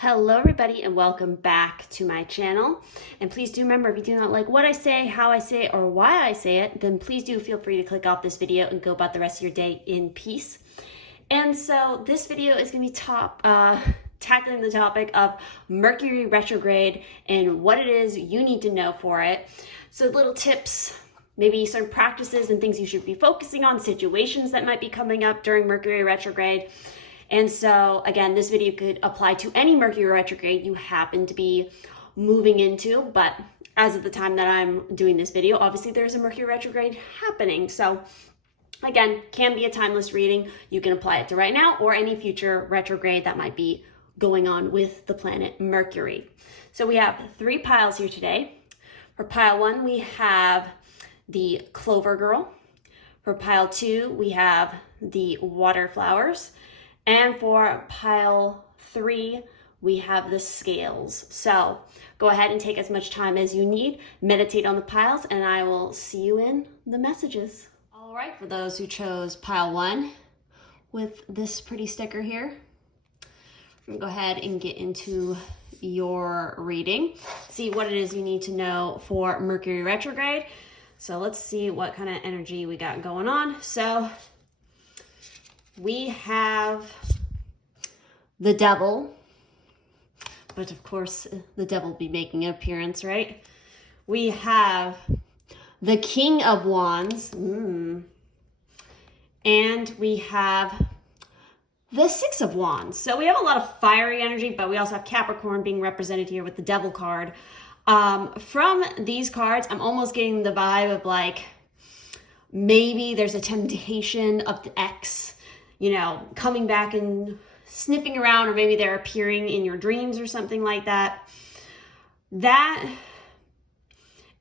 Hello everybody and welcome back to my channel. And please do remember, if you do not like what I say, how I say it, or why I say it, then please do feel free to click off this video and go about the rest of your day in peace. And so this video is going to be tackling the topic of Mercury retrograde and what it is you need to know for it. So little tips, maybe certain practices and things you should be focusing on, situations that might be coming up during Mercury retrograde. And so again, this video could apply to any Mercury retrograde you happen to be moving into, but as of the time that I'm doing this video, obviously there's a Mercury retrograde happening. So again, can be a timeless reading. You can apply it to right now or any future retrograde that might be going on with the planet Mercury. So we have 3 piles here today. For pile 1, we have the Clover Girl. For pile 2, we have the Water Flowers. And for pile 3, we have the Scales. So go ahead and take as much time as you need, meditate on the piles, and I will see you in the messages. All right, for those who chose pile 1 with this pretty sticker here, I'm gonna go ahead and get into your reading. See what it is you need to know for Mercury retrograde. So let's see what kind of energy we got going on. So we have the Devil, but of course the Devil will be making an appearance, right? We have the King of Wands, and we have the Six of Wands. So we have a lot of fiery energy, but we also have Capricorn being represented here with the Devil card. From these cards, I'm almost getting the vibe of like, maybe there's a temptation of the ex, you know, coming back and sniffing around, or maybe they're appearing in your dreams or something like that.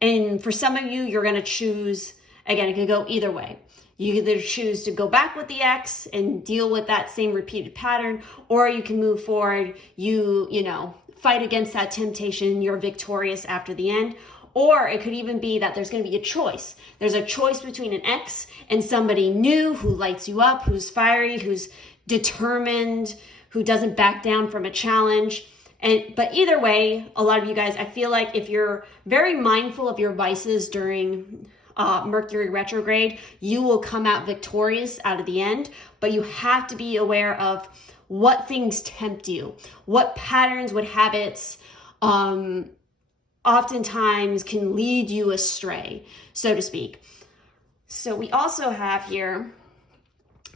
And for some of you, you're going to choose, again, it could go either way. You either choose to go back with the ex and deal with that same repeated pattern, or you can move forward, you know, fight against that temptation, you're victorious after the end. Or it could even be that there's going to be a choice. There's a choice between an ex and somebody new who lights you up, who's fiery, who's determined, who doesn't back down from a challenge. But either way, a lot of you guys, I feel like if you're very mindful of your vices during Mercury retrograde, you will come out victorious out of the end. But you have to be aware of what things tempt you, what patterns, what habits, oftentimes can lead you astray, so to speak. So we also have here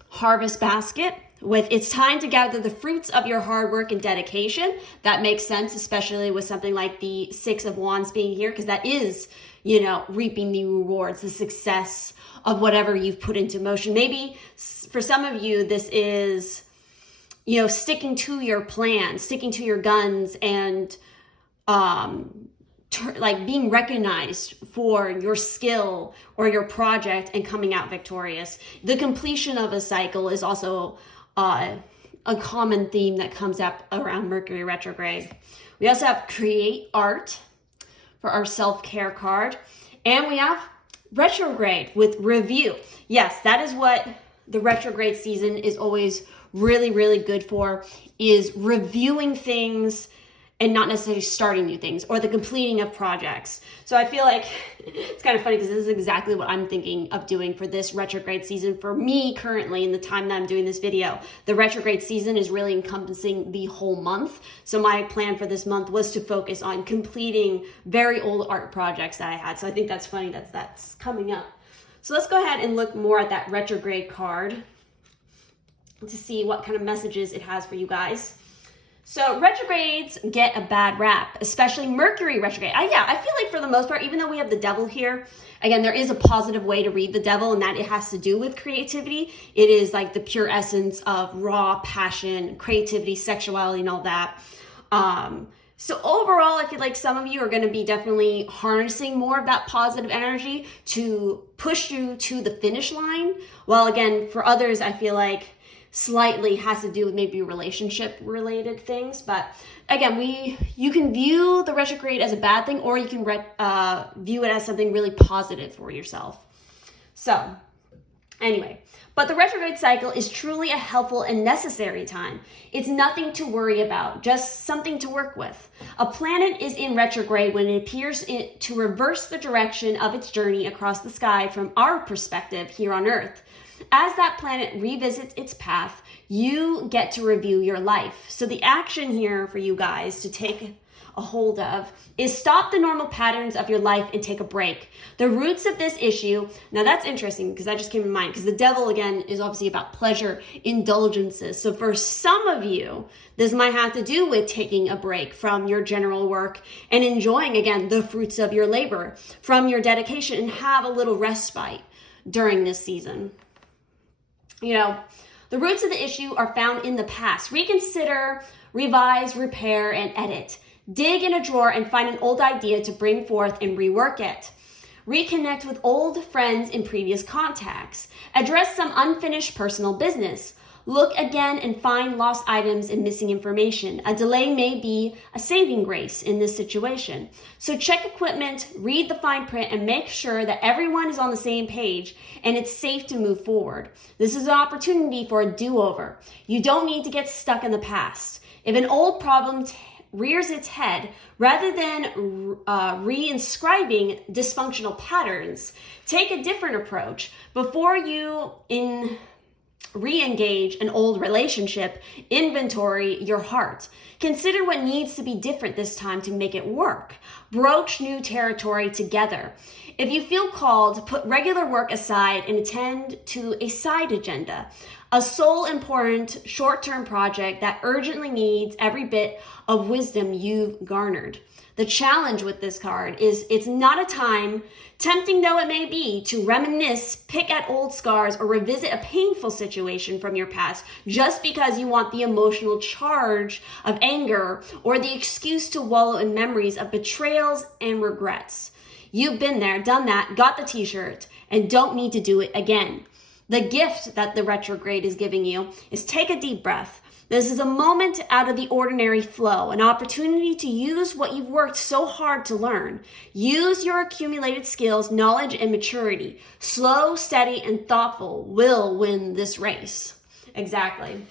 Harvest Basket with it's time to gather the fruits of your hard work and dedication. That makes sense, especially with something like the Six of Wands being here, because that is, you know, reaping the rewards, the success of whatever you've put into motion. Maybe for some of you, this is, you know, sticking to your plan, sticking to your guns, and like being recognized for your skill or your project and coming out victorious. The completion of a cycle is also a common theme that comes up around Mercury retrograde. We also have Create Art for our self-care card. And we have retrograde with Review. Yes, that is what the retrograde season is always really, really good for, is reviewing things and not necessarily starting new things or the completing of projects. So I feel like it's kind of funny because this is exactly what I'm thinking of doing for this retrograde season for me currently in the time that I'm doing this video. The retrograde season is really encompassing the whole month. So my plan for this month was to focus on completing very old art projects that I had. So I think that's funny that's coming up. So let's go ahead and look more at that retrograde card to see what kind of messages it has for you guys. So retrogrades get a bad rap, especially Mercury retrograde. I feel like for the most part, even though we have the Devil here, again, there is a positive way to read the Devil, and that it has to do with creativity. It is like the pure essence of raw passion, creativity, sexuality, and all that. So overall, I feel like some of you are going to be definitely harnessing more of that positive energy to push you to the finish line. While again, for others, I feel like slightly has to do with maybe relationship related things. But again, you can view the retrograde as a bad thing, or you can view it as something really positive for yourself. So Anyway, but the retrograde cycle is truly a helpful and necessary time. It's nothing to worry about, just something to work with. A planet is in retrograde when it appears to reverse the direction of its journey across the sky from our perspective here on Earth. As that planet revisits its path, you get to review your life. So the action here for you guys to take a hold of is stop the normal patterns of your life and take a break. The roots of this issue, now that's interesting because that just came to mind, because the devil again is obviously about pleasure, indulgences. So for some of you, this might have to do with taking a break from your general work and enjoying again the fruits of your labor from your dedication and have a little respite during this season. You know, the roots of the issue are found in the past. Reconsider, revise, repair, and edit. Dig in a drawer and find an old idea to bring forth and rework it. Reconnect with old friends in previous contacts. Address some unfinished personal business. Look again and find lost items and missing information. A delay may be a saving grace in this situation. So check equipment, read the fine print, and make sure that everyone is on the same page and it's safe to move forward. This is an opportunity for a do-over. You don't need to get stuck in the past. If an old problem rears its head, rather than reinscribing dysfunctional patterns, take a different approach. Before you re-engage an old relationship, inventory your heart. Consider what needs to be different this time to make it work. Broach new territory together. If you feel called, put regular work aside and attend to a side agenda. A sole important short-term project that urgently needs every bit of wisdom you've garnered. The challenge with this card is it's not a time, tempting though it may be, to reminisce, pick at old scars, or revisit a painful situation from your past just because you want the emotional charge of anger or the excuse to wallow in memories of betrayals and regrets. You've been there, done that, got the t-shirt, and don't need to do it again. The gift that the retrograde is giving you is take a deep breath. This is a moment out of the ordinary flow, an opportunity to use what you've worked so hard to learn. Use your accumulated skills, knowledge, and maturity. Slow, steady, and thoughtful will win this race. Exactly.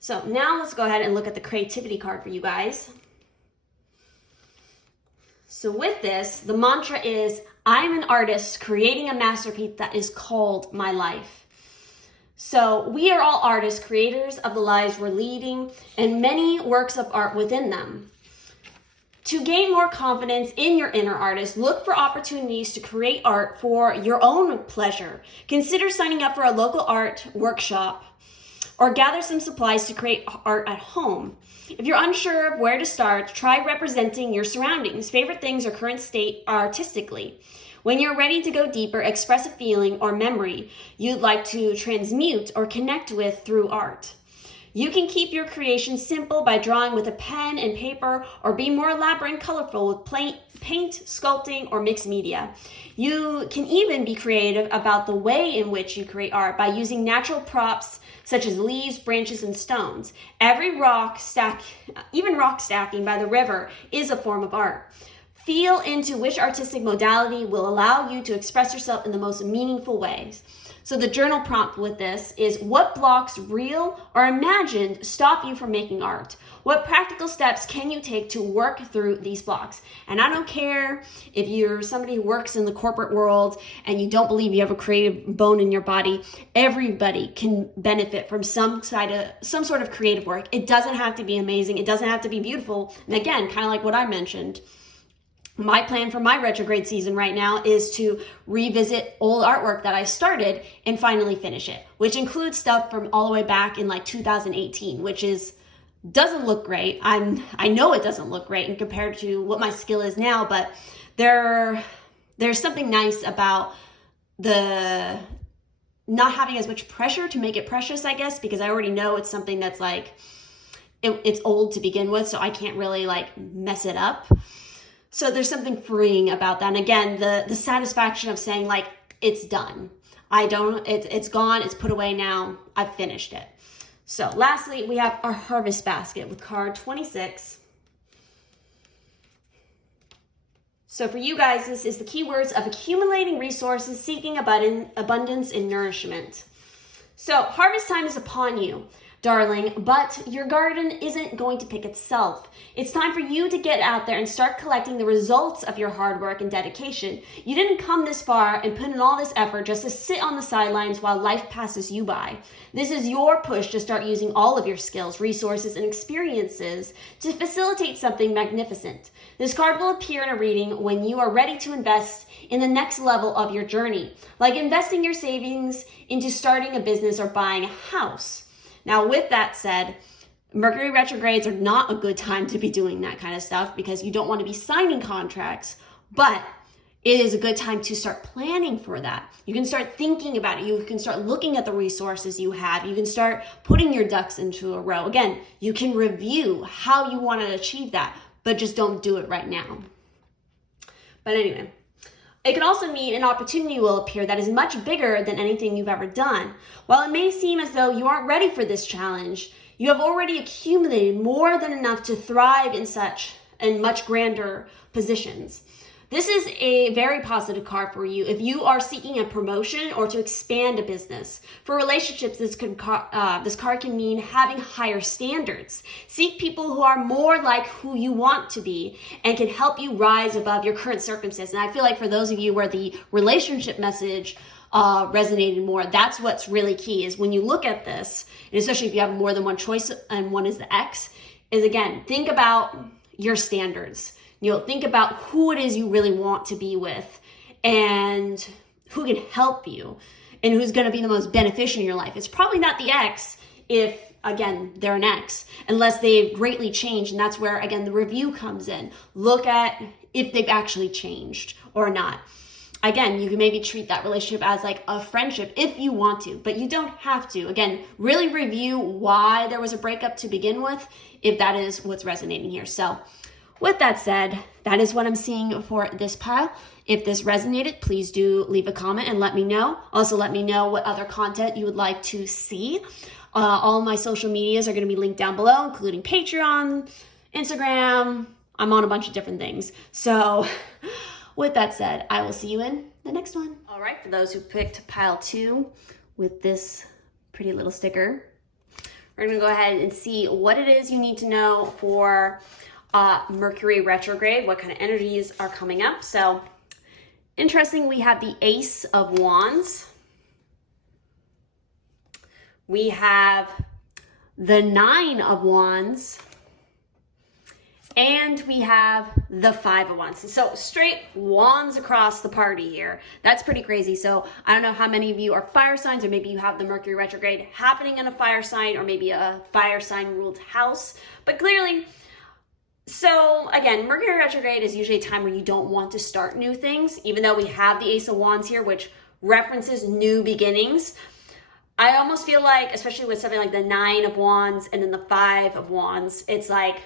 So now let's go ahead and look at the creativity card for you guys. So with this, the mantra is, I'm an artist creating a masterpiece that is called my life. So we are all artists, creators of the lives we're leading, and many works of art within them. To gain more confidence in your inner artist, look for opportunities to create art for your own pleasure. Consider signing up for a local art workshop or gather some supplies to create art at home. If you're unsure of where to start, try representing your surroundings, favorite things, or current state artistically. When you're ready to go deeper, express a feeling or memory you'd like to transmute or connect with through art. You can keep your creation simple by drawing with a pen and paper, or be more elaborate and colorful with paint, sculpting, or mixed media. You can even be creative about the way in which you create art by using natural props such as leaves, branches, and stones. Even rock stacking by the river is a form of art. Feel into which artistic modality will allow you to express yourself in the most meaningful ways. So the journal prompt with this is, what blocks, real or imagined, stop you from making art? What practical steps can you take to work through these blocks? And I don't care if you're somebody who works in the corporate world and you don't believe you have a creative bone in your body. Everybody can benefit from some sort of creative work. It doesn't have to be amazing. It doesn't have to be beautiful. And again, kind of like what I mentioned, my plan for my retrograde season right now is to revisit old artwork that I started and finally finish it, which includes stuff from all the way back in like 2018, which doesn't look great. I know it doesn't look great in compared to what my skill is now, but there's something nice about the not having as much pressure to make it precious, I guess, because I already know it's something that's like, it's old to begin with, so I can't really like mess it up. So there's something freeing about that. And again, the satisfaction of saying like, it's done. It's gone, it's put away now, I've finished it. So lastly, we have our harvest basket with card 26. So for you guys, this is the keywords of accumulating resources, seeking abundance and nourishment. So harvest time is upon you, darling, but your garden isn't going to pick itself. It's time for you to get out there and start collecting the results of your hard work and dedication. You didn't come this far and put in all this effort just to sit on the sidelines while life passes you by. This is your push to start using all of your skills, resources, and experiences to facilitate something magnificent. This card will appear in a reading when you are ready to invest in the next level of your journey, like investing your savings into starting a business or buying a house. Now, with that said, Mercury retrogrades are not a good time to be doing that kind of stuff because you don't want to be signing contracts, but it is a good time to start planning for that. You can start thinking about it. You can start looking at the resources you have. You can start putting your ducks into a row. Again, you can review how you want to achieve that, but just don't do it right now. But anyway, it can also mean an opportunity will appear that is much bigger than anything you've ever done. While it may seem as though you aren't ready for this challenge, you have already accumulated more than enough to thrive in such and much grander positions. This is a very positive card for you if you are seeking a promotion or to expand a business. For relationships, this card can mean having higher standards. Seek people who are more like who you want to be and can help you rise above your current circumstances. And I feel like for those of you where the relationship message resonated more, that's what's really key is when you look at this, and especially if you have more than one choice and one is the X, is again, think about your standards. Think about who it is you really want to be with and who can help you and who's going to be the most beneficial in your life. It's probably not the X if, again, they're an X, unless they've greatly changed. And that's where, again, the review comes in. Look at if they've actually changed or not. Again, you can maybe treat that relationship as like a friendship if you want to, but you don't have to. Again, really review why there was a breakup to begin with if that is what's resonating here. So with that said, that is what I'm seeing for this pile. If this resonated, please do leave a comment and let me know. Also, let me know what other content you would like to see. All of my social medias are going to be linked down below, including Patreon, Instagram. I'm on a bunch of different things. So with that said, I will see you in the next one. All right, for those who picked pile 2 with this pretty little sticker, we're going to go ahead and see what it is you need to know for Mercury retrograde, what kind of energies are coming up. So interesting, we have the Ace of Wands. We have the 9 of Wands. And we have the 5 of Wands. So straight wands across the party here. That's pretty crazy. So I don't know how many of you are fire signs, or maybe you have the Mercury retrograde happening in a fire sign, or maybe a fire sign ruled house. But clearly, so again, Mercury retrograde is usually a time where you don't want to start new things, even though we have the Ace of Wands here, which references new beginnings. I almost feel like, especially with something like the 9 of Wands and then the 5 of Wands, it's like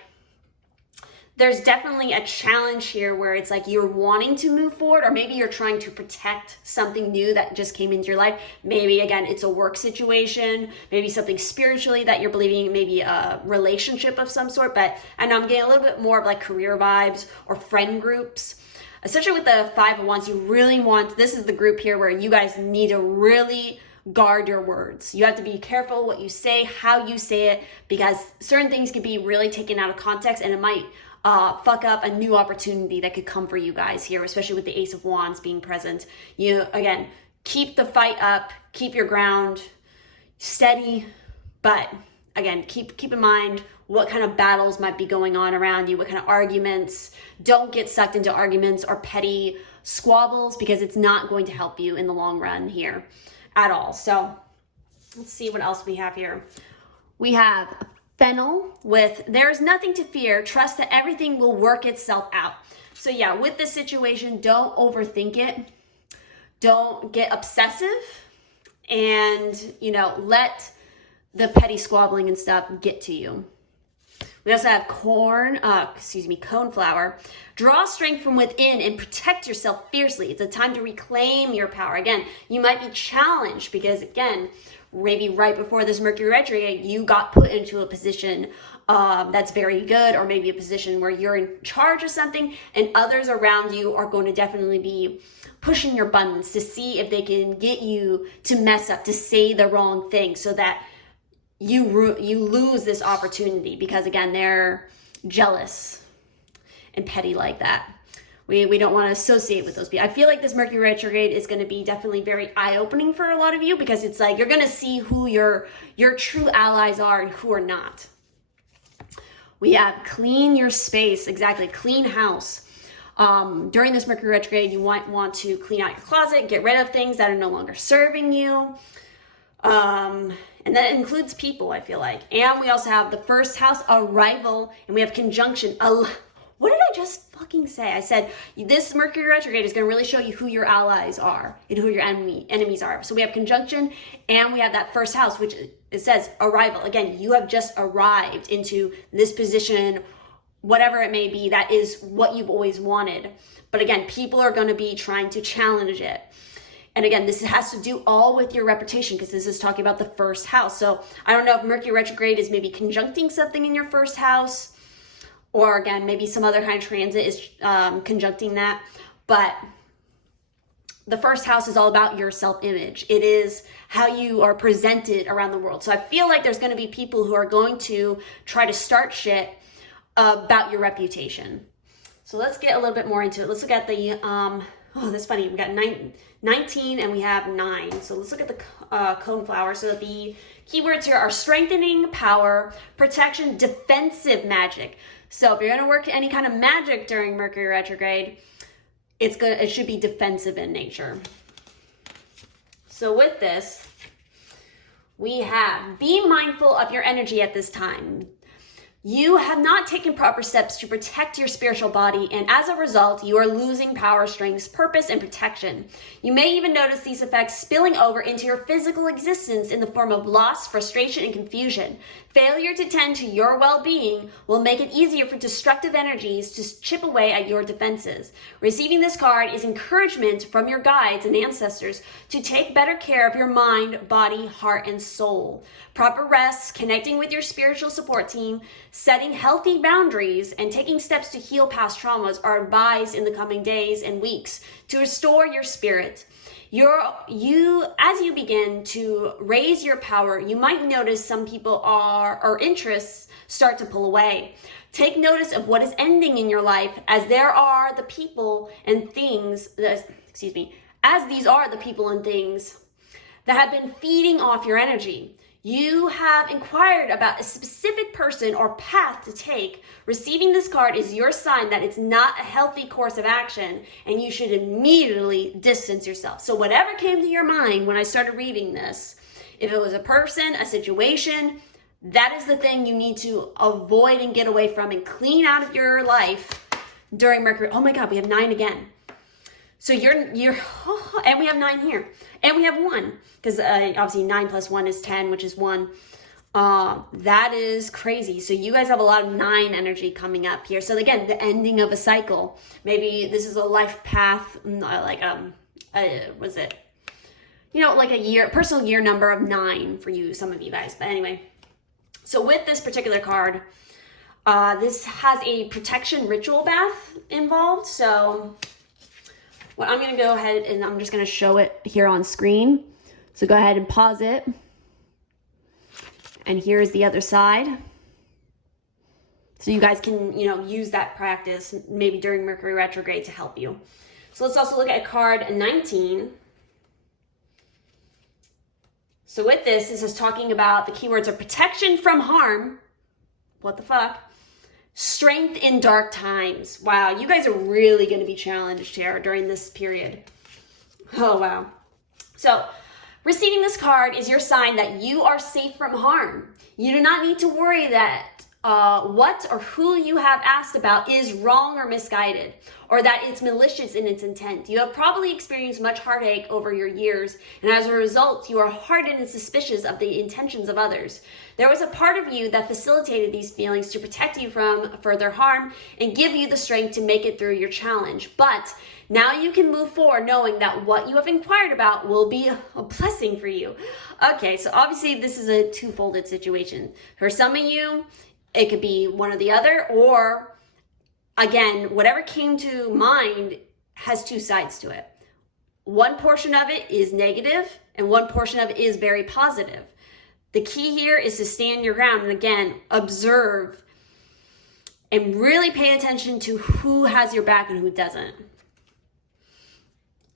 there's definitely a challenge here where it's like you're wanting to move forward, or maybe you're trying to protect something new that just came into your life. Maybe, again, it's a work situation, maybe something spiritually that you're believing, maybe a relationship of some sort. But I know I'm getting a little bit more of like career vibes or friend groups. Especially with the 5 of Wands, you really want, this is the group here where you guys need to really guard your words. You have to be careful what you say, how you say it, because certain things can be really taken out of context and it might fuck up a new opportunity that could come for you guys here, especially with the Ace of Wands being present. You, again, keep the fight up, keep your ground steady, but again, keep in mind what kind of battles might be going on around you, what kind of arguments. Don't get sucked into arguments or petty squabbles, because it's not going to help you in the long run here at all. So let's see what else we have here. We have Fennel with "There is nothing to fear. Trust that everything will work itself out." So yeah, with this situation, don't overthink it. Don't get obsessive, and let the petty squabbling and stuff get to you. We also have coneflower. Draw strength from within and protect yourself fiercely. It's a time to reclaim your power. Again, you might be challenged because, again, maybe right before this Mercury retrograde, you got put into a position that's very good, or maybe a position where you're in charge of something, and others around you are going to definitely be pushing your buttons to see if they can get you to mess up, to say the wrong thing, so that you lose this opportunity, because again, they're jealous and petty like that. We don't want to associate with those people. I feel like this Mercury retrograde is going to be definitely very eye-opening for a lot of you, because it's like you're going to see who your true allies are and who are not. We have clean your space. Exactly. Clean house. During this Mercury retrograde, you might want to clean out your closet, get rid of things that are no longer serving you. And that includes people, I feel like. And we also have the first house, arrival, and we have conjunction. What did I just fucking say? I said this Mercury retrograde is going to really show you who your allies are and who your enemies are. So we have conjunction, and we have that first house, which it says arrival. Again, you have just arrived into this position, whatever it may be. That is what you've always wanted. But again, people are going to be trying to challenge it. And again, this has to do all with your reputation, because this is talking about the first house. So I don't know if Mercury retrograde is maybe conjuncting something in your first house, or again, maybe some other kind of transit is conjuncting that. But the first house is all about your self-image. It is how you are presented around the world. So I feel like there's going to be people who are going to try to start shit about your reputation. So let's get a little bit more into it. Let's look at the, that's funny. We got 19 and we have 9. So let's look at the coneflower. So the keywords here are strengthening, power, protection, defensive magic. So if you're going to work any kind of magic during Mercury retrograde, it should be defensive in nature. So with this, we have be mindful of your energy at this time. You have not taken proper steps to protect your spiritual body, and as a result, you are losing power, strength, purpose, and protection. You may even notice these effects spilling over into your physical existence in the form of loss, frustration, and confusion. Failure to tend to your well-being will make it easier for destructive energies to chip away at your defenses. Receiving this card is encouragement from your guides and ancestors to take better care of your mind, body, heart, and soul. Proper rest, connecting with your spiritual support team, setting healthy boundaries, and taking steps to heal past traumas are advised in the coming days and weeks to restore your spirit. As you begin to raise your power, you might notice some people or interests start to pull away. Take notice of what is ending in your life, as there are the people and things as these are the people and things that have been feeding off your energy. You have inquired about a specific person or path to take. Receiving this card is your sign that it's not a healthy course of action, and you should immediately distance yourself. So whatever came to your mind when I started reading this, if it was a person, a situation, that is the thing you need to avoid and get away from and clean out of your life during Mercury. Oh my God, we have 9 again. So and we have 9 here, and we have 1, because obviously 9 plus 1 is 10, which is 1. That is crazy. So you guys have a lot of 9 energy coming up here. So again, the ending of a cycle. Maybe this is a life path, like was it? Like a personal year number of 9 for you, some of you guys. But anyway, so with this particular card, this has a protection ritual bath involved. So what I'm going to go ahead and I'm just going to show it here on screen. So go ahead and pause it. And here's the other side. So you guys can, use that practice maybe during Mercury retrograde to help you. So let's also look at card 19. So with this is talking about the keywords are protection from harm. What the fuck? Strength in dark times. Wow, you guys are really going to be challenged here during this period. Oh, wow. So receiving this card is your sign that you are safe from harm. You do not need to worry that what or who you have asked about is wrong or misguided, or that it's malicious in its intent. You have probably experienced much heartache over your years, and as a result, you are hardened and suspicious of the intentions of others. There was a part of you that facilitated these feelings to protect you from further harm and give you the strength to make it through your challenge. But now you can move forward knowing that what you have inquired about will be a blessing for you. Okay, so obviously this is a two-folded situation. For some of you, It could be one or the other, or again, whatever came to mind has two sides to it. One portion of it is negative and one portion of it is very positive. The key here is to stand your ground and again, observe and really pay attention to who has your back and who doesn't.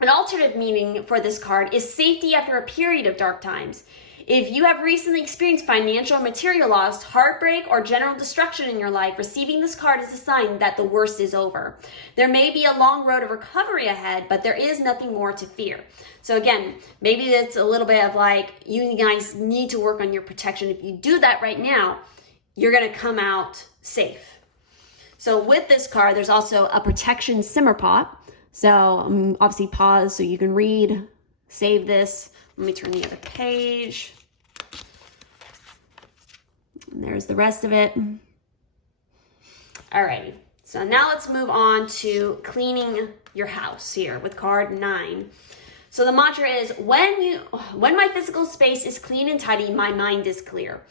An alternative meaning for this card is safety after a period of dark times. If you have recently experienced financial or material loss, heartbreak, or general destruction in your life, receiving this card is a sign that the worst is over. There may be a long road of recovery ahead, but there is nothing more to fear. So again, maybe it's a little bit of like, you guys need to work on your protection. If you do that right now, you're going to come out safe. So with this card, there's also a protection simmer pot. So obviously pause so you can read, save this. Let me turn the other page. And there's the rest of it. Alrighty, so now let's move on to cleaning your house here with card 9. So the mantra is, when my physical space is clean and tidy, my mind is clear.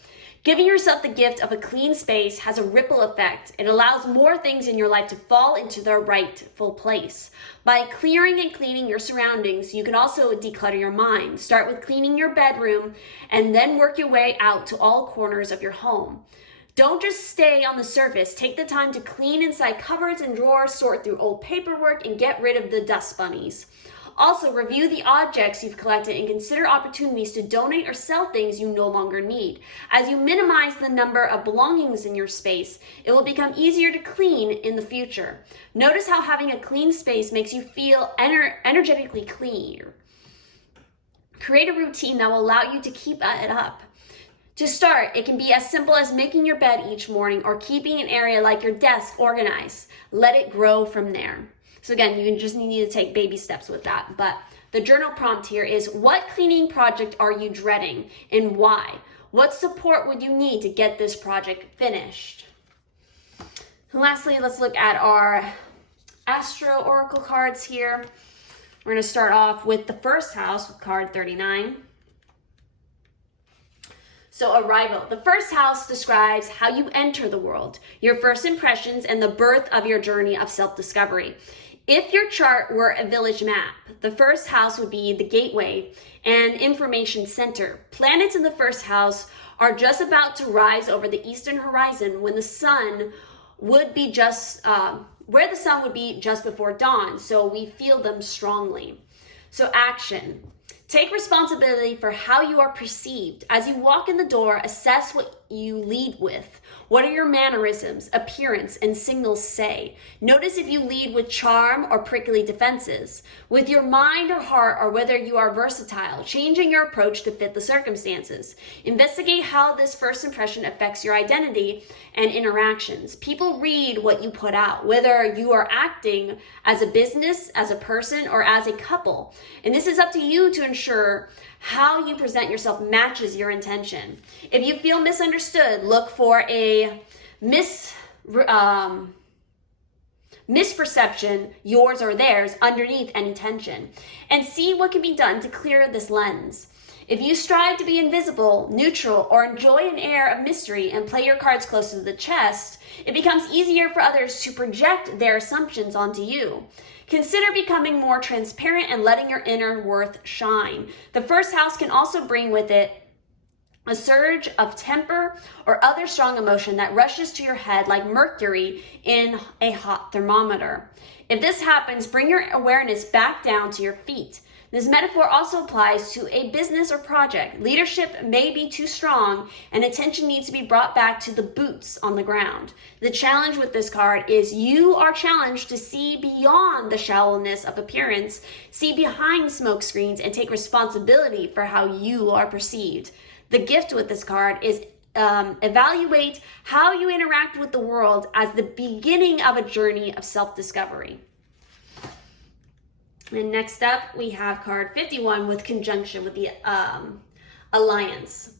Giving yourself the gift of a clean space has a ripple effect. It allows more things in your life to fall into their rightful place. By clearing and cleaning your surroundings, you can also declutter your mind. Start with cleaning your bedroom and then work your way out to all corners of your home. Don't just stay on the surface. Take the time to clean inside cupboards and drawers, sort through old paperwork, and get rid of the dust bunnies. Also, review the objects you've collected and consider opportunities to donate or sell things you no longer need. As you minimize the number of belongings in your space, it will become easier to clean in the future. Notice how having a clean space makes you feel energetically clear. Create a routine that will allow you to keep it up. To start, it can be as simple as making your bed each morning or keeping an area like your desk organized. Let it grow from there. So again, you just need to take baby steps with that. But the journal prompt here is, what cleaning project are you dreading and why? What support would you need to get this project finished? And lastly, let's look at our Astro Oracle cards here. We're going to start off with the first house with card 39. So arrival. The first house describes how you enter the world, your first impressions, and the birth of your journey of self-discovery. If your chart were a village map, the first house would be the gateway and information center. Planets in the first house are just about to rise over the eastern horizon when the sun would be where the sun would be just before dawn, so we feel them strongly. So action. Take responsibility for how you are perceived. As you walk in the door, assess what you lead with. What are your mannerisms, appearance, and signals say? Notice if you lead with charm or prickly defenses, with your mind or heart, or whether you are versatile, changing your approach to fit the circumstances. Investigate how this first impression affects your identity and interactions. People read what you put out, whether you are acting as a business, as a person, or as a couple. And this is up to you to ensure how you present yourself matches your intention. If you feel misunderstood, look for a misperception, yours or theirs, underneath any tension, and see what can be done to clear this lens. If you strive to be invisible, neutral, or enjoy an air of mystery and play your cards close to the chest, it becomes easier for others to project their assumptions onto you. Consider becoming more transparent and letting your inner worth shine. The first house can also bring with it a surge of temper or other strong emotion that rushes to your head like Mercury in a hot thermometer. If this happens, bring your awareness back down to your feet. This metaphor also applies to a business or project. Leadership may be too strong and attention needs to be brought back to the boots on the ground. The challenge with this card is you are challenged to see beyond the shallowness of appearance, see behind smoke screens, and take responsibility for how you are perceived. The gift with this card is evaluate how you interact with the world as the beginning of a journey of self-discovery. And next up, we have card 51 with conjunction with the alliance.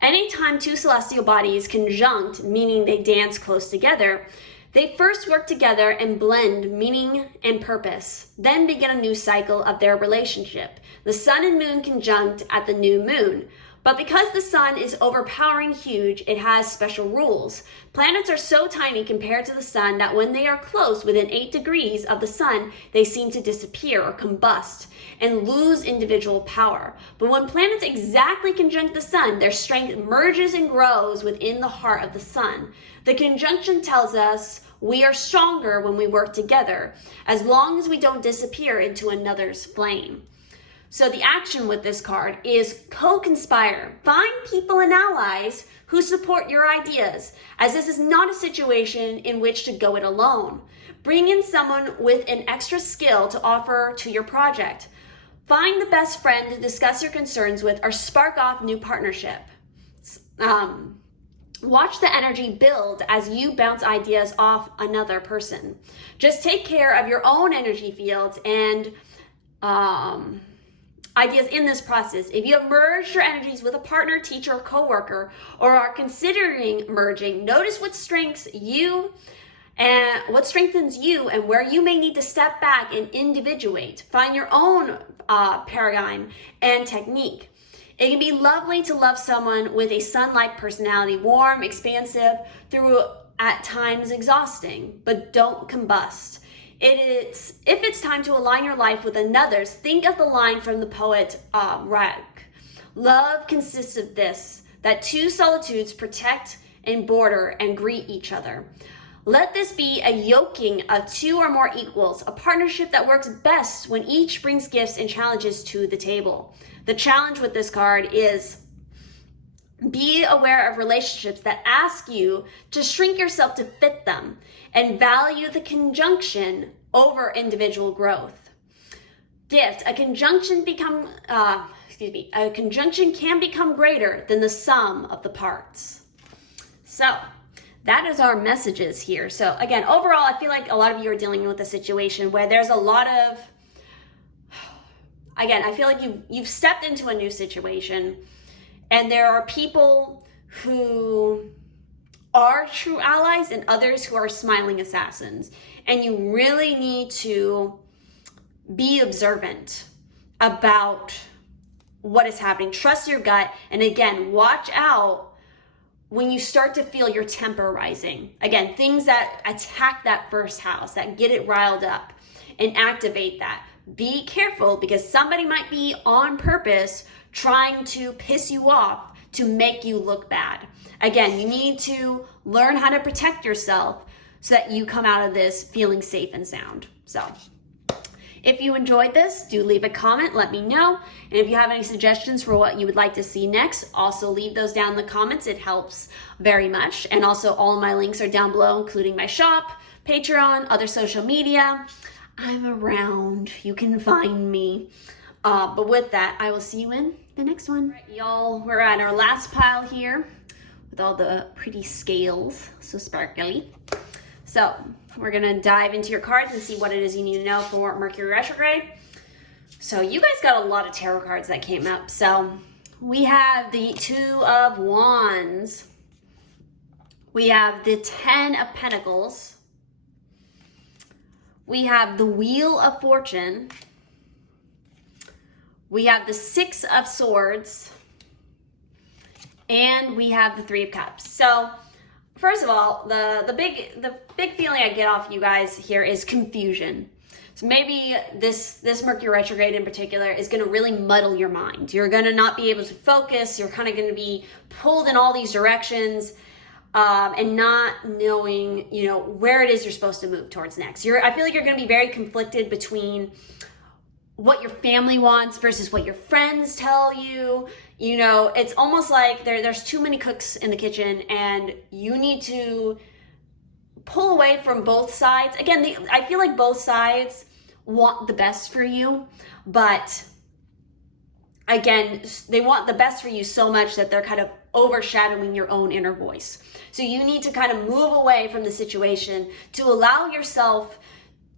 Anytime two celestial bodies conjunct, meaning they dance close together, they first work together and blend meaning and purpose, then begin a new cycle of their relationship. The sun and moon conjunct at the new moon. But because the sun is overpowering huge, it has special rules. Planets are so tiny compared to the sun that when they are close within 8 degrees of the sun, they seem to disappear or combust and lose individual power. But when planets exactly conjunct the sun, their strength merges and grows within the heart of the sun. The conjunction tells us we are stronger when we work together, as long as we don't disappear into another's flame. So the action with this card is co-conspire. Find people and allies who support your ideas, as this is not a situation in which to go it alone. Bring in someone with an extra skill to offer to your project. Find the best friend to discuss your concerns with or spark off new partnership. Watch the energy build as you bounce ideas off another person. Just take care of your own energy fields and ideas in this process. If you have merged your energies with a partner, teacher, or coworker, or are considering merging, notice what strengthens you and where you may need to step back and individuate. Find your own paradigm and technique. It can be lovely to love someone with a sun-like personality, warm, expansive, through at times exhausting, but don't combust. If it's time to align your life with another's, think of the line from the poet Rag. Love consists of this, that two solitudes protect and border and greet each other. Let this be a yoking of two or more equals, a partnership that works best when each brings gifts and challenges to the table. The challenge with this card is be aware of relationships that ask you to shrink yourself to fit them and value the conjunction over individual growth. Gift, a conjunction can become greater than the sum of the parts. So that is our messages here. So again, overall, I feel like a lot of you are dealing with a situation where there's a lot of, again, I feel like you've stepped into a new situation and there are people who are true allies and others who are smiling assassins. And you really need to be observant about what is happening. Trust your gut. And again, watch out when you start to feel your temper rising. Again, things that attack that first house, that get it riled up and activate that. Be careful because somebody might be on purpose trying to piss you off to make you look bad. Again, you need to learn how to protect yourself so that you come out of this feeling safe and sound. So if you enjoyed this, do leave a comment, let me know. And if you have any suggestions for what you would like to see next, also leave those down in the comments. It helps very much. And also all of my links are down below, including my shop, Patreon, other social media. I'm around, you can find me. But with that, I will see you in the next one. All right, y'all, we're at our last pile here with all the pretty scales, so sparkly. So we're gonna dive into your cards and see what it is you need to know for Mercury retrograde. So you guys got a lot of tarot cards that came up. So we have the Two of Wands. We have the Ten of Pentacles. We have the Wheel of Fortune. We have the Six of Swords. And we have the Three of Cups. So first of all, the big feeling I get off you guys here is confusion. So maybe this Mercury retrograde in particular is going to really muddle your mind. You're going to not be able to focus. You're kind of going to be pulled in all these directions and not knowing, where it is you're supposed to move towards next. I feel like you're going to be very conflicted between what your family wants versus what your friends tell you. It's almost like there's too many cooks in the kitchen and you need to pull away from both sides. Again, I feel like both sides want the best for you, but again, they want the best for you so much that they're kind of overshadowing your own inner voice. So you need to kind of move away from the situation to allow yourself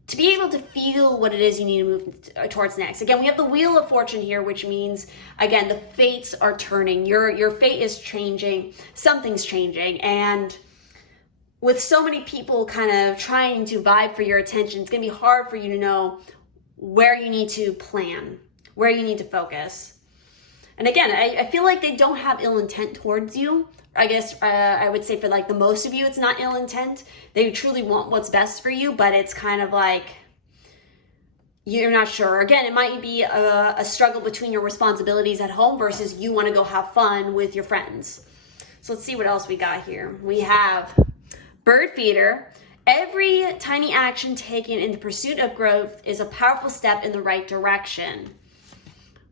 to be able to feel what it is you need to move towards next. Again, we have the Wheel of Fortune here, which means, again, the fates are turning. Your fate is changing. Something's changing. And with so many people kind of trying to vibe for your attention, it's going to be hard for you to know where you need to plan, where you need to focus. And again, I feel like they don't have ill intent towards you. I guess I would say for like the most of you, it's not ill intent. They truly want what's best for you, but it's kind of like you're not sure. Again, it might be a struggle between your responsibilities at home versus you want to go have fun with your friends. So let's see what else we got here. We have bird feeder. Every tiny action taken in the pursuit of growth is a powerful step in the right direction.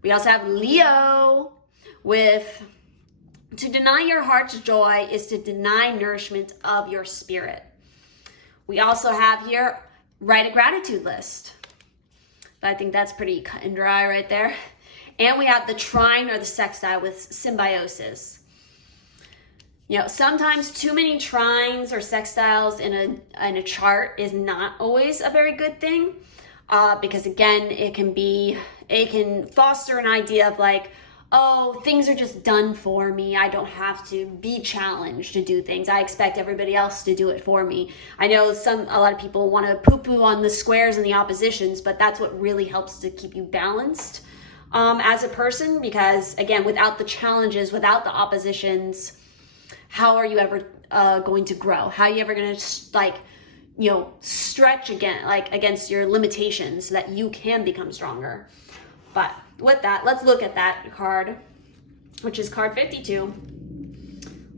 We also have Leo with, to deny your heart's joy is to deny nourishment of your spirit. We also have here, write a gratitude list. I think that's pretty cut and dry right there. And we have the trine or the sextile with symbiosis. You know, sometimes too many trines or sextiles in a chart is not always a very good thing. Because again, it can foster an idea of like, oh, things are just done for me. I don't have to be challenged to do things. I expect everybody else to do it for me. I know a lot of people want to poo-poo on the squares and the oppositions, but that's what really helps to keep you balanced as a person. Because again, without the challenges, without the oppositions, how are you ever going to grow? How are you ever going to stretch against your limitations so that you can become stronger? But with that, let's look at that card, which is card 52.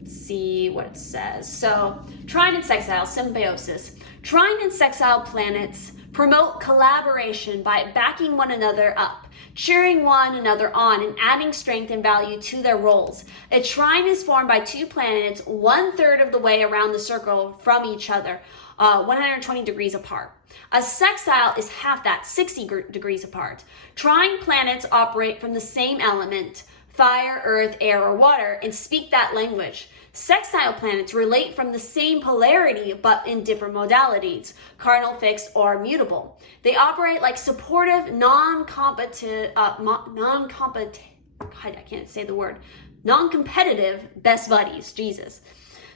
Let's see what it says. So, trine and sextile, symbiosis. Trine and sextile planets promote collaboration by backing one another up, cheering one another on, and adding strength and value to their roles. A trine is formed by two planets 1/3 of the way around the circle from each other, 120 degrees apart. A sextile is half that, 60 degrees apart. Trine planets operate from the same element, fire, earth, air, or water, and speak that language. Sextile planets relate from the same polarity, but in different modalities, cardinal, fixed, or mutable. They operate like supportive, non-competitive best buddies, Jesus.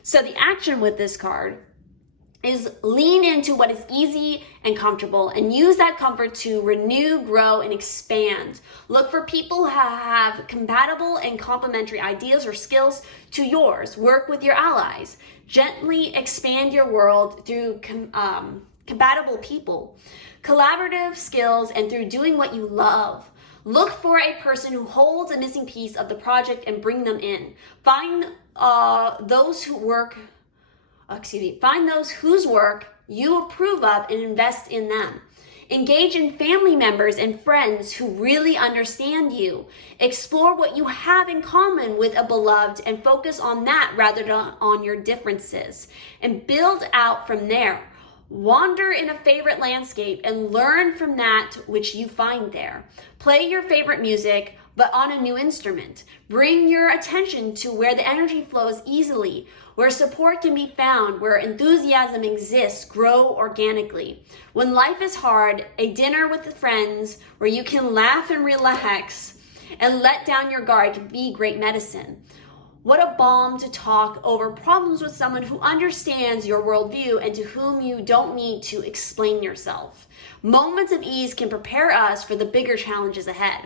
So the action with this card is lean into what is easy and comfortable and use that comfort to renew, grow, and expand. Look for people who have compatible and complementary ideas or skills to yours. Work with your allies. Gently expand your world through compatible people, collaborative skills, and through doing what you love. Look for a person who holds a missing piece of the project and bring them in. Find those whose work you approve of and invest in them. Engage in family members and friends who really understand you. Explore what you have in common with a beloved and focus on that rather than on your differences. And build out from there. Wander in a favorite landscape and learn from that which you find there. Play your favorite music, but on a new instrument. Bring your attention to where the energy flows easily, where support can be found, where enthusiasm exists. Grow organically. When life is hard, a dinner with friends where you can laugh and relax and let down your guard can be great medicine. What a balm to talk over problems with someone who understands your worldview and to whom you don't need to explain yourself. Moments of ease can prepare us for the bigger challenges ahead.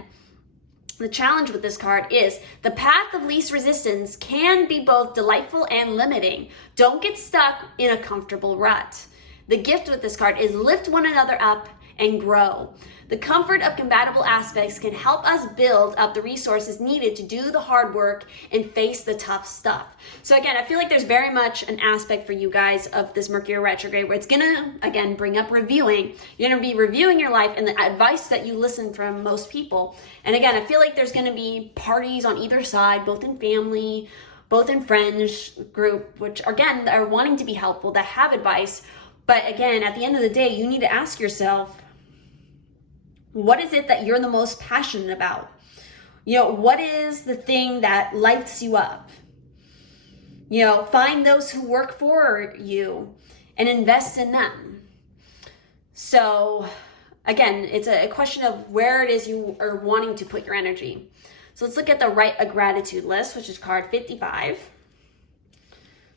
The challenge with this card is the path of least resistance can be both delightful and limiting. Don't get stuck in a comfortable rut. The gift with this card is lift one another up and grow. The comfort of compatible aspects can help us build up the resources needed to do the hard work and face the tough stuff. So again, I feel like there's very much an aspect for you guys of this Mercury retrograde where it's gonna, again, bring up reviewing. You're gonna be reviewing your life and the advice that you listen from most people. And again, I feel like there's gonna be parties on either side, both in family, both in friends group, which again, are wanting to be helpful, that have advice. But again, at the end of the day, you need to ask yourself, what is it that you're the most passionate about? What is the thing that lights you up? Find those who work for you and invest in them. So again, it's a question of where it is you are wanting to put your energy. So let's look at the write a gratitude list, which is card 55.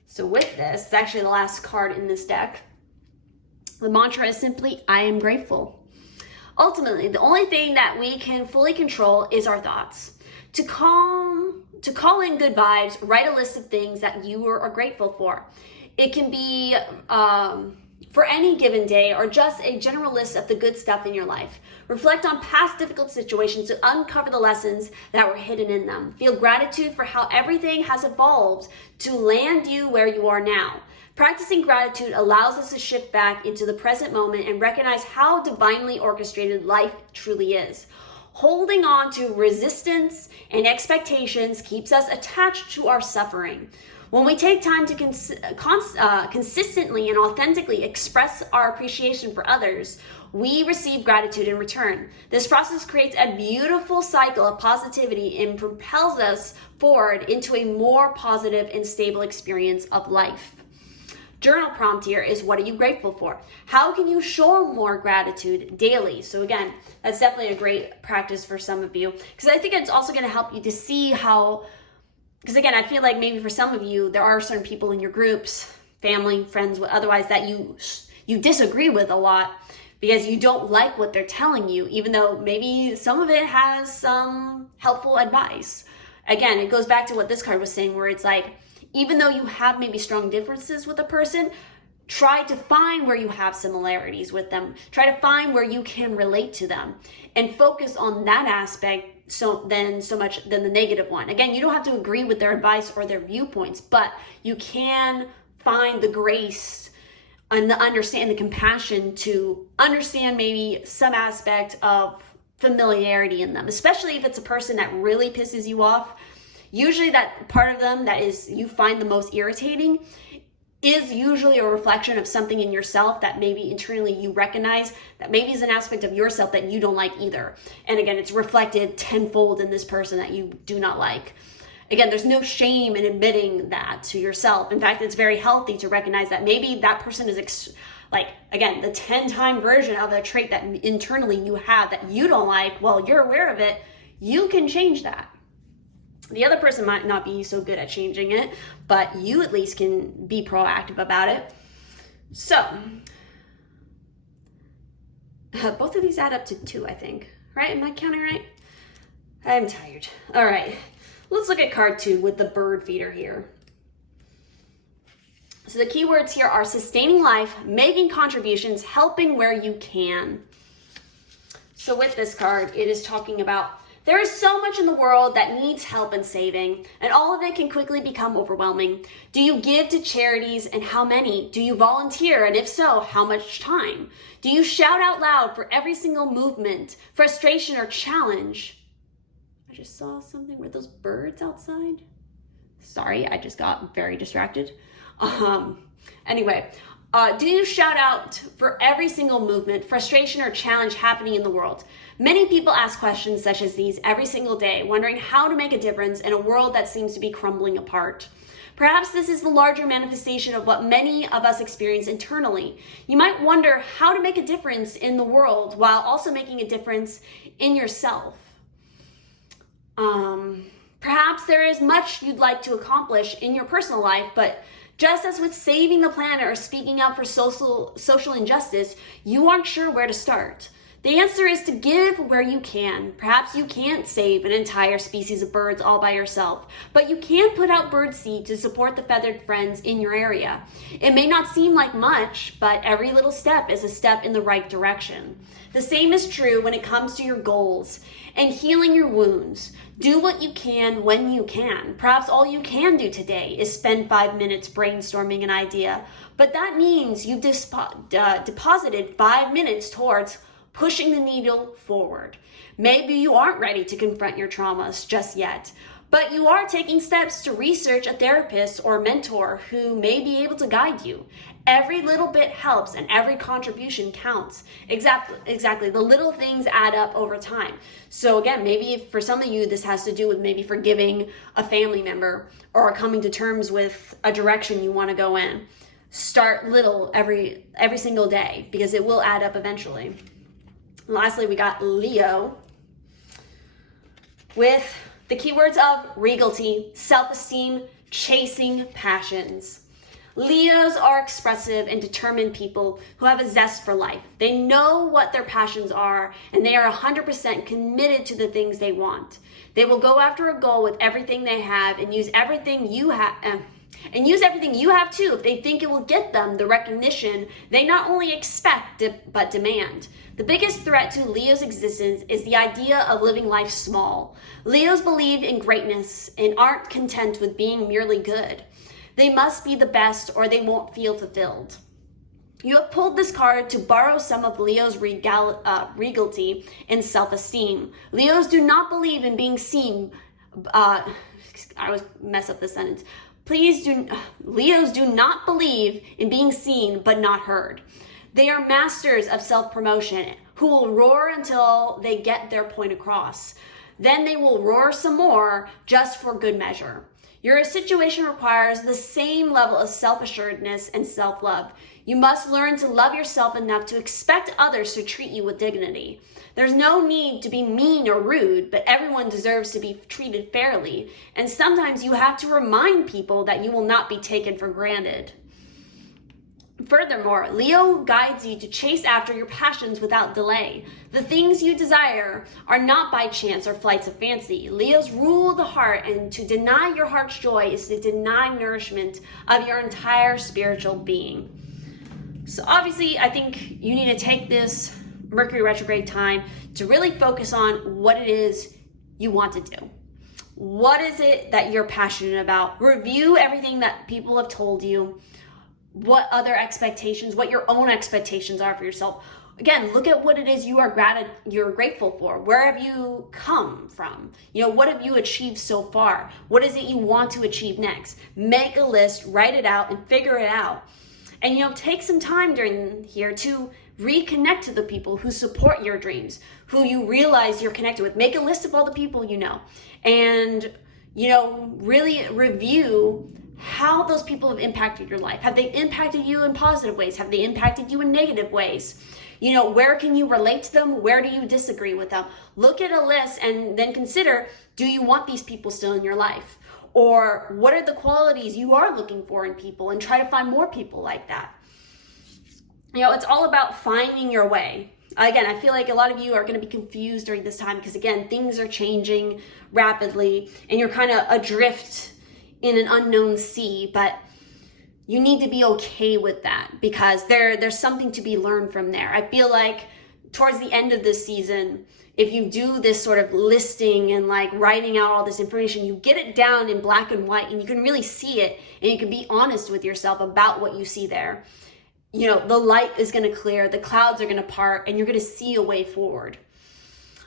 So with this, it's actually the last card in this deck. The mantra is simply, I am grateful. Ultimately, the only thing that we can fully control is our thoughts. To call in good vibes, write a list of things that you are grateful for. It can be for any given day or just a general list of the good stuff in your life. Reflect on past difficult situations to uncover the lessons that were hidden in them. Feel gratitude for how everything has evolved to land you where you are now. Practicing gratitude allows us to shift back into the present moment and recognize how divinely orchestrated life truly is. Holding on to resistance and expectations keeps us attached to our suffering. When we take time to consistently and authentically express our appreciation for others, we receive gratitude in return. This process creates a beautiful cycle of positivity and propels us forward into a more positive and stable experience of life. Journal prompt here is, what are you grateful for? How can you show more gratitude daily? So again, that's definitely a great practice for some of you, because I think it's also going to help you to see how, because again, I feel like maybe for some of you, there are certain people in your groups, family, friends, otherwise, that you disagree with a lot because you don't like what they're telling you, even though maybe some of it has some helpful advice. Again, it goes back to what this card was saying, where it's like, even though you have maybe strong differences with a person, try to find where you have similarities with them. Try to find where you can relate to them and focus on that aspect so much than the negative one. Again, you don't have to agree with their advice or their viewpoints, but you can find the grace and the compassion to understand maybe some aspect of familiarity in them, especially if it's a person that really pisses you off. Usually that part of them that is you find the most irritating is usually a reflection of something in yourself that maybe internally you recognize that maybe is an aspect of yourself that you don't like either. And again, it's reflected tenfold in this person that you do not like. Again, there's no shame in admitting that to yourself. In fact, it's very healthy to recognize that maybe that person is again, the 10-time version of a trait that internally you have that you don't like. Well, you're aware of it. You can change that. The other person might not be so good at changing it, but you at least can be proactive about it. So, both of these add up to 2, I think. Right? Am I counting right? I'm tired. All right. Let's look at card 2 with the bird feeder here. So the keywords here are sustaining life, making contributions, helping where you can. So with this card, it is talking about there is so much in the world that needs help and saving, and all of it can quickly become overwhelming. Do you give to charities, and how many? Do you volunteer, and if so, how much time? Do you shout out loud for every single movement, frustration, or challenge? I just saw something with those birds outside. Sorry, I just got very distracted. Anyway, do you shout out for every single movement, frustration, or challenge happening in the world? Many people ask questions such as these every single day, wondering how to make a difference in a world that seems to be crumbling apart. Perhaps this is the larger manifestation of what many of us experience internally. You might wonder how to make a difference in the world while also making a difference in yourself. Perhaps there is much you'd like to accomplish in your personal life, but just as with saving the planet or speaking out for social injustice, you aren't sure where to start. The answer is to give where you can. Perhaps you can't save an entire species of birds all by yourself, but you can put out bird seed to support the feathered friends in your area. It may not seem like much, but every little step is a step in the right direction. The same is true when it comes to your goals and healing your wounds. Do what you can when you can. Perhaps all you can do today is spend 5 minutes brainstorming an idea, but that means you've deposited 5 minutes towards pushing the needle forward. Maybe you aren't ready to confront your traumas just yet, but you are taking steps to research a therapist or mentor who may be able to guide you. Every little bit helps and every contribution counts. Exactly. The little things add up over time. So again, maybe for some of you, this has to do with maybe forgiving a family member or coming to terms with a direction you want to go in. Start little every single day because it will add up eventually. Lastly, we got Leo with the keywords of regality, self-esteem, chasing passions. Leos are expressive and determined people who have a zest for life. They know what their passions are, and they are 100% committed to the things they want. They will go after a goal with everything they have and use everything you have. Too if they think it will get them the recognition they not only expect but demand. The biggest threat to Leo's existence is the idea of living life small. Leos believe in greatness and aren't content with being merely good. They must be the best or they won't feel fulfilled. You have pulled this card to borrow some of Leo's regality and self-esteem. Leos do not believe in being seen. I always mess up this sentence. Leos do not believe in being seen but not heard. They are masters of self-promotion who will roar until they get their point across. Then they will roar some more just for good measure. Your situation requires the same level of self-assuredness and self-love. You must learn to love yourself enough to expect others to treat you with dignity. There's no need to be mean or rude, but everyone deserves to be treated fairly. And sometimes you have to remind people that you will not be taken for granted. Furthermore, Leo guides you to chase after your passions without delay. The things you desire are not by chance or flights of fancy. Leos rule the heart, and to deny your heart's joy is to deny nourishment of your entire spiritual being. So obviously, I think you need to take this Mercury retrograde time to really focus on what it is you want to do. What is it that you're passionate about? Review everything that people have told you. What other expectations, what your own expectations are for yourself. Again, look at what it is you're grateful for. Where have you come from? What have you achieved so far? What is it you want to achieve next? Make a list, write it out, and figure it out. And take some time during here to reconnect to the people who support your dreams, who you realize you're connected with. Make a list of all the people you know, and really review how those people have impacted your life. Have they impacted you in positive ways? Have they impacted you in negative ways? Where can you relate to them? Where do you disagree with them? Look at a list and then consider, do you want these people still in your life? Or what are the qualities you are looking for in people, and try to find more people like that. It's all about finding your way. Again, I feel like a lot of you are going to be confused during this time because, again, things are changing rapidly and you're kind of adrift in an unknown sea, but you need to be okay with that because there's something to be learned from there. I feel like towards the end of this season, if you do this sort of listing and writing out all this information, you get it down in black and white and you can really see it and you can be honest with yourself about what you see there. The light is going to clear, the clouds are going to part, and you're going to see a way forward.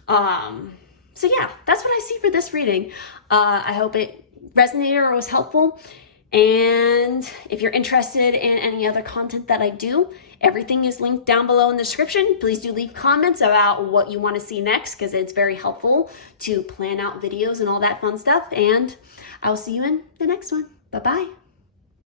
So yeah, that's what I see for this reading. I hope it resonated or was helpful. And if you're interested in any other content that I do, everything is linked down below in the description. Please do leave comments about what you want to see next because it's very helpful to plan out videos and all that fun stuff. And I will see you in the next one. Bye-bye.